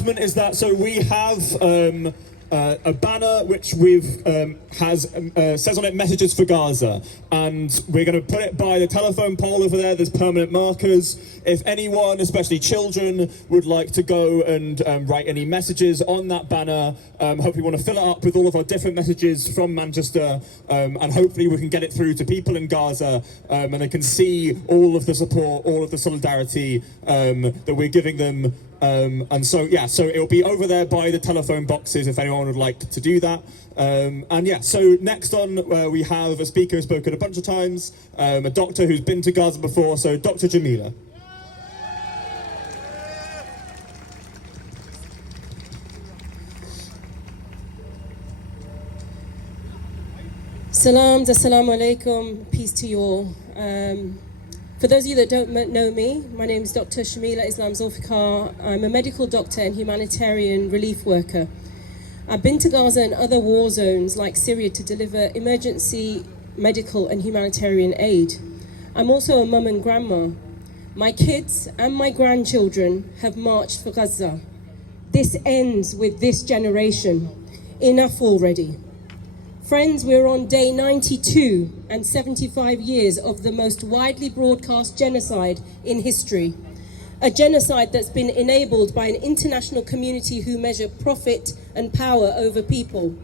Is that so? We have a banner which says on it "Messages for Gaza," and we're going to put it by the telephone pole over there. There's permanent markers. If anyone, especially children, would like to go and write any messages on that banner, hopefully we want to fill it up with all of our different messages from Manchester, and hopefully we can get it through to people in Gaza, and they can see all of the support, all of the solidarity that we're giving them. And so it'll be over there by the telephone boxes if anyone would like to do that. So next on we have a speaker who's spoken a bunch of times, a doctor who's been to Gaza before, so Dr. Jameela. Salams, assalamu alaikum, peace to you all. For those of you that don't know me, my name is Dr. Jameela Islam Zulfikar. I'm a medical doctor and humanitarian relief worker. I've been to Gaza and other war zones like Syria to deliver emergency medical and humanitarian aid. I'm also a mum and grandma. My kids and my grandchildren have marched for Gaza. This ends with this generation. Enough already. Friends, we're on day 92 and 75 years of the most widely broadcast genocide in history. A genocide that's been enabled by an international community who measure profit and power over people.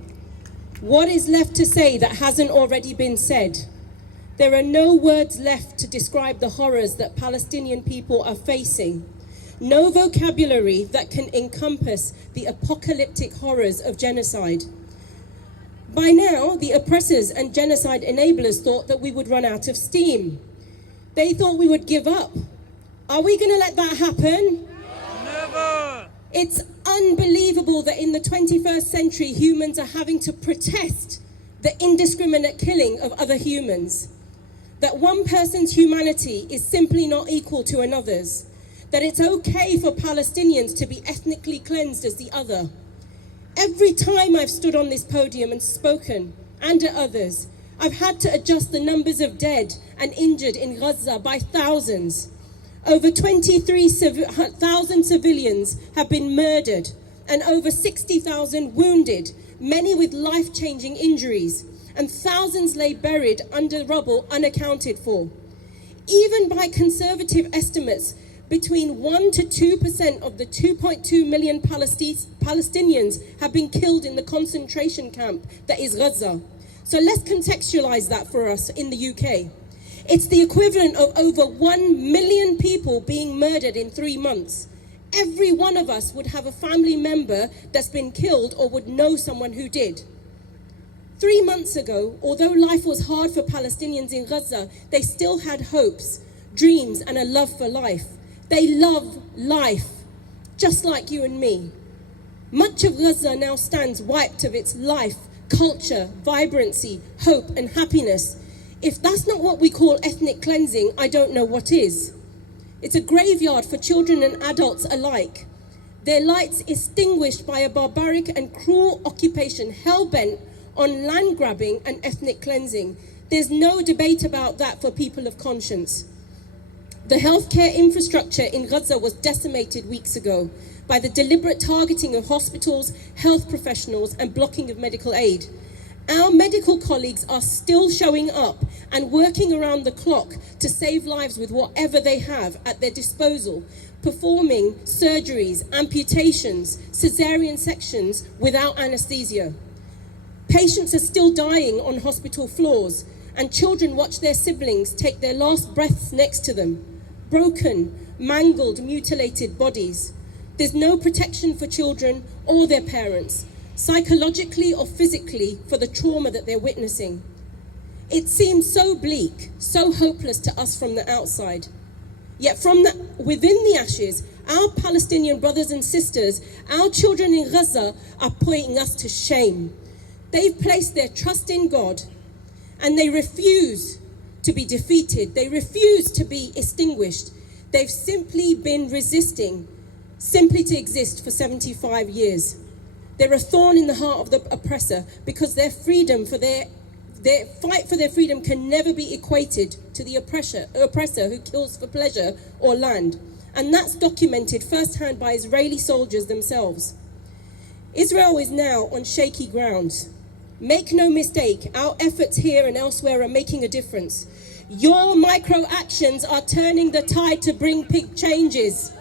What is left to say that hasn't already been said? There are no words left to describe the horrors that Palestinian people are facing. No vocabulary that can encompass the apocalyptic horrors of genocide. By now, the oppressors and genocide enablers thought that we would run out of steam. They thought we would give up. Are we going to let that happen? Never! It's unbelievable that in the 21st century, humans are having to protest the indiscriminate killing of other humans. That one person's humanity is simply not equal to another's. That it's okay for Palestinians to be ethnically cleansed as the other. Every time I've stood on this podium and spoken, and to others, I've had to adjust the numbers of dead and injured in Gaza by thousands. Over 23,000 civilians have been murdered and over 60,000 wounded, many with life-changing injuries, and thousands lay buried under rubble unaccounted for. Even by conservative estimates, between 1% to 2% of the 2.2 million Palestinians have been killed in the concentration camp that is Gaza. So let's contextualize that for us in the UK. It's the equivalent of over 1 million people being murdered in 3 months. Every one of us would have a family member that's been killed or would know someone who did. 3 months ago, although life was hard for Palestinians in Gaza, they still had hopes, dreams, and a love for life. They love life, just like you and me. Much of Gaza now stands wiped of its life, culture, vibrancy, hope, and happiness. If that's not what we call ethnic cleansing, I don't know what is. It's a graveyard for children and adults alike. Their lights extinguished by a barbaric and cruel occupation hell-bent on land grabbing and ethnic cleansing. There's no debate about that for people of conscience. The healthcare infrastructure in Gaza was decimated weeks ago by the deliberate targeting of hospitals, health professionals, and blocking of medical aid. Our medical colleagues are still showing up and working around the clock to save lives with whatever they have at their disposal, performing surgeries, amputations, cesarean sections without anesthesia. Patients are still dying on hospital floors, and children watch their siblings take their last breaths next to them. Broken, mangled, mutilated bodies. There's no protection for children or their parents, psychologically or physically, for the trauma that they're witnessing. It seems so bleak, so hopeless to us from the outside. Yet within the ashes, our Palestinian brothers and sisters, our children in Gaza, are pointing us to shame. They've placed their trust in God, and they refuse to be defeated. They refuse to be extinguished. They've simply been resisting, simply to exist for 75 years. They're a thorn in the heart of the oppressor because their freedom for their fight for their freedom can never be equated to the oppressor who kills for pleasure or land. And that's documented firsthand by Israeli soldiers themselves. Israel is now on shaky ground. Make no mistake, our efforts here and elsewhere are making a difference. Your micro actions are turning the tide to bring big changes.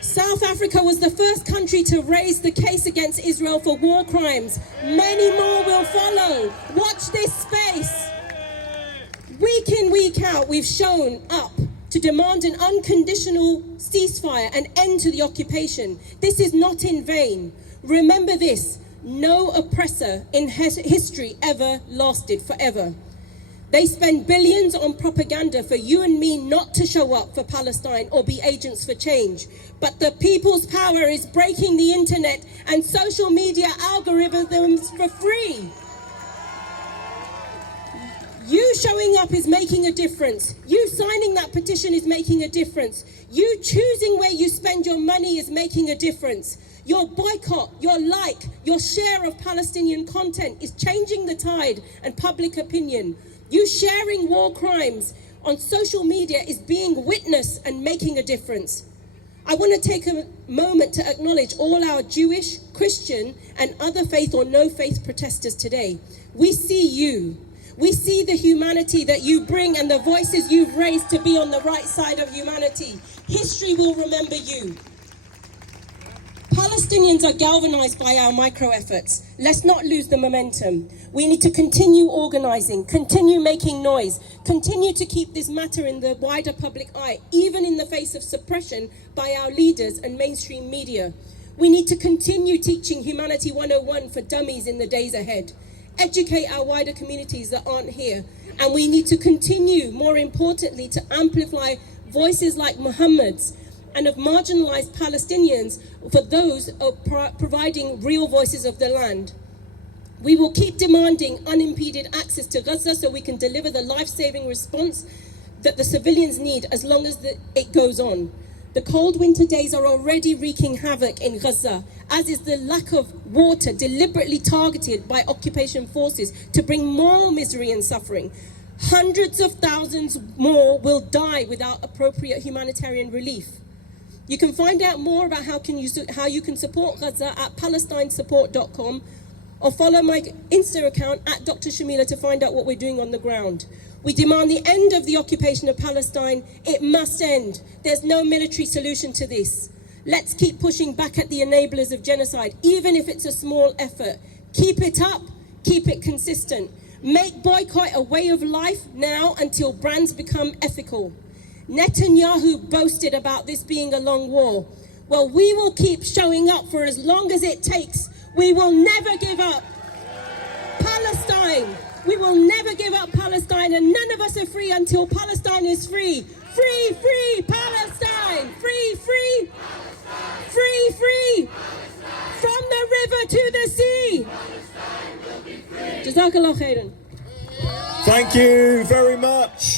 South Africa was the first country to raise the case against Israel for war crimes. Many more will follow. Watch this space. Week in, week out, we've shown up to demand an unconditional ceasefire and end to the occupation. This is not in vain. Remember this, no oppressor in history ever lasted forever. They spend billions on propaganda for you and me not to show up for Palestine or be agents for change. But the people's power is breaking the internet and social media algorithms for free. You showing up is making a difference. You signing that petition is making a difference. You choosing where you spend your money is making a difference. Your boycott, your like, your share of Palestinian content is changing the tide and public opinion. You sharing war crimes on social media is being witnessed and making a difference. I want to take a moment to acknowledge all our Jewish, Christian, and other faith or no faith protesters today. We see you. We see the humanity that you bring and the voices you've raised to be on the right side of humanity. History will remember you. Palestinians are galvanized by our micro efforts. Let's not lose the momentum. We need to continue organizing, continue making noise, continue to keep this matter in the wider public eye, even in the face of suppression by our leaders and mainstream media. We need to continue teaching Humanity 101 for dummies in the days ahead. Educate our wider communities that aren't here. And we need to continue, more importantly, to amplify voices like Muhammad's and of marginalized Palestinians for those providing real voices of the land. We will keep demanding unimpeded access to Gaza so we can deliver the life-saving response that the civilians need as long as it goes on. The cold winter days are already wreaking havoc in Gaza, as is the lack of water deliberately targeted by occupation forces to bring more misery and suffering. Hundreds of thousands more will die without appropriate humanitarian relief. You can find out more about how you can support Gaza at palestinesupport.com or follow my Insta account at Dr. Jameela to find out what we're doing on the ground. We demand the end of the occupation of Palestine. It must end. There's no military solution to this. Let's keep pushing back at the enablers of genocide, even if it's a small effort. Keep it up, keep it consistent. Make boycott a way of life now until brands become ethical. Netanyahu boasted about this being a long war. Well, we will keep showing up for as long as it takes. We will never give up Palestine. We will never give up Palestine, and none of us are free until Palestine is free. Free, free Palestine. Free, free. Palestine. Free, free. Palestine. From the river to the sea. Jazakallah khairan. Thank you very much.